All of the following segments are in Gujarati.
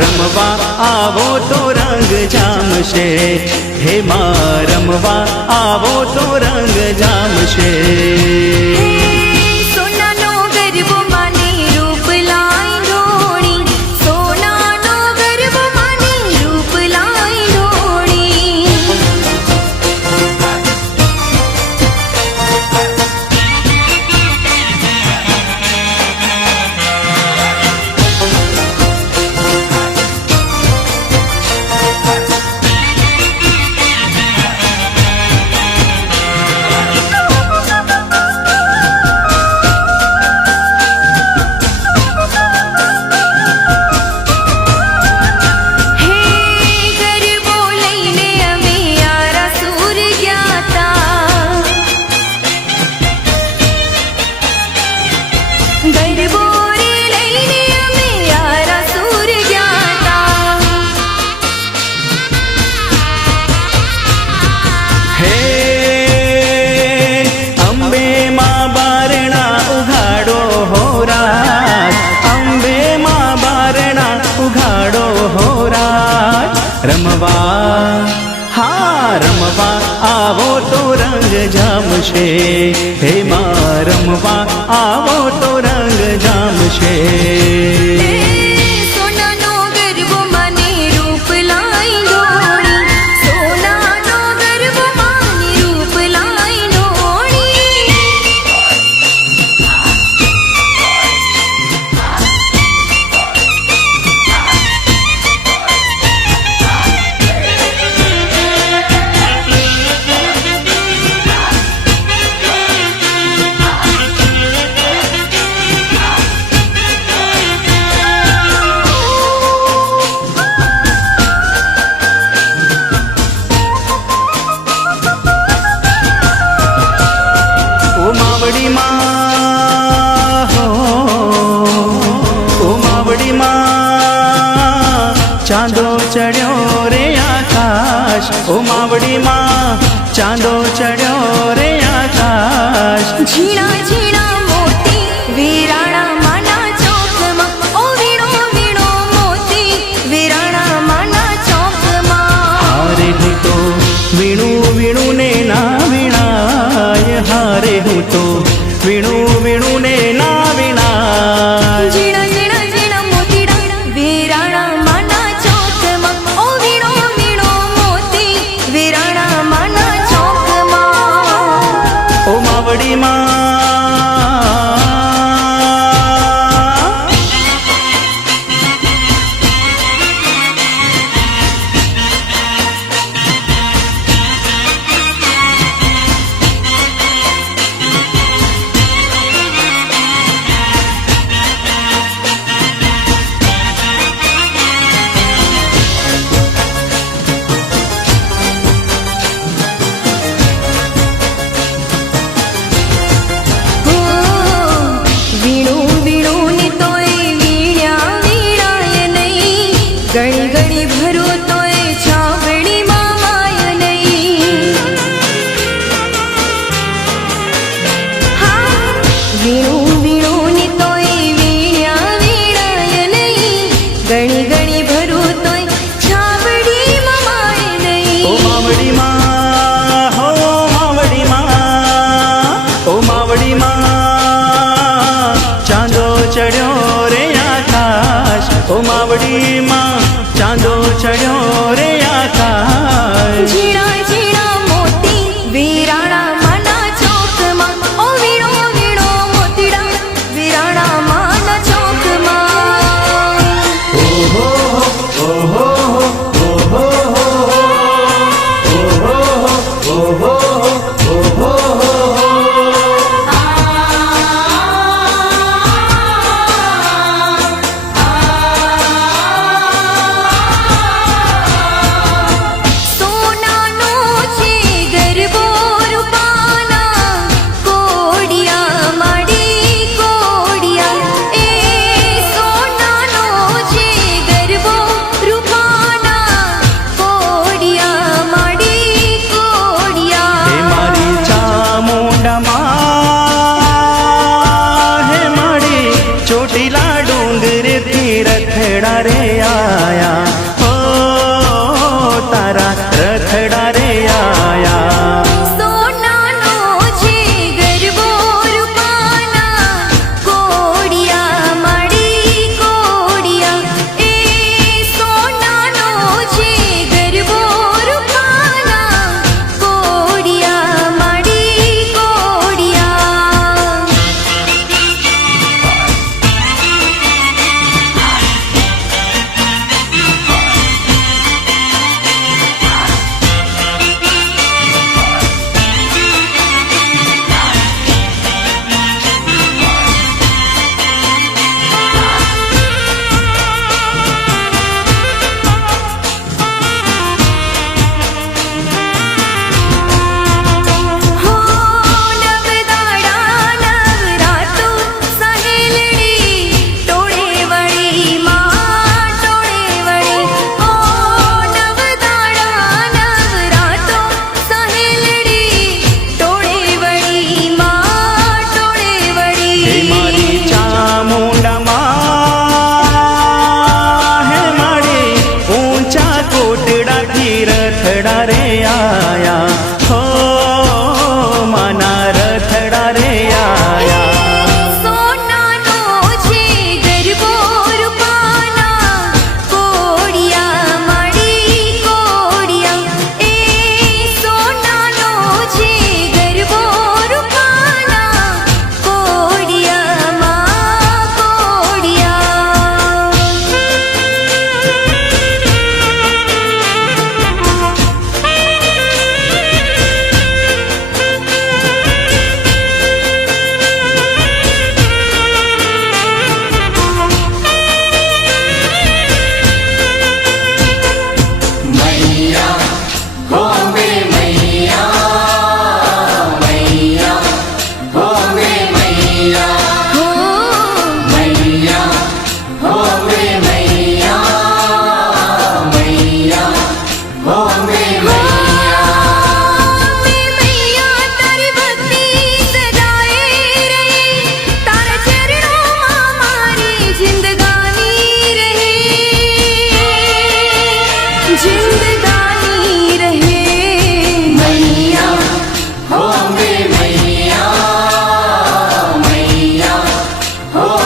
રમવા આવો તો રંગ જામશે, હે માં રમવા આવો તો રંગ જામશે. રમવા હા રમવા આવો તો રંગ જામશે, હે માં રમવા આવો તો રંગ જામશે. ચાંદો ચડ્યો રે આકાશ, ઓ માવડી માં ચાંદો ચડ્યો રે આકાશ. ઝીણા ઝીણા મોતી વીરાણા માના ચોકમાં, ઓ વીણો વીણો મોતી વીરાણા માના ચોકમાં. હારે હું તો વીણું વીણું ને ના વીણાય, હારે હું તો વીણું વીણું ને ના વીણાય. ઝીણા ઝીણા ઝીણા મોતીડા વીરાણા માના ચોકમાં, ઓ વીણો વીણો મોતી વીરાણા માના ચોકમાં. ઓ માવડી માં ગણી ગણી ભરો તોય છાવડી મામાય નહીં. હા વીણું વીણું ને તોય વીણ્યા વીણાય નહીં, ગણી ગણી ભરો તોય છાવડી મામાય નહીં. ઓ માવડી માં હો માવડી માં, ઓ માવડી માં ચાંદો ચડ્યો રે આકાશ, ઓ માવડી માં ચાંદો ચડ્યો રે આકાશ. ઝીણા ઝીણા મોતી વીરાણા માના ચોકમાં, ઓ વીણો વીણો મોતીડા વીરાણા માના ચોકમાં. ઓહો ઓહો ઓહો ઓહો ઓહો ચોટીલા ડુંગર થી રથડા રે આયા.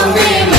અંબે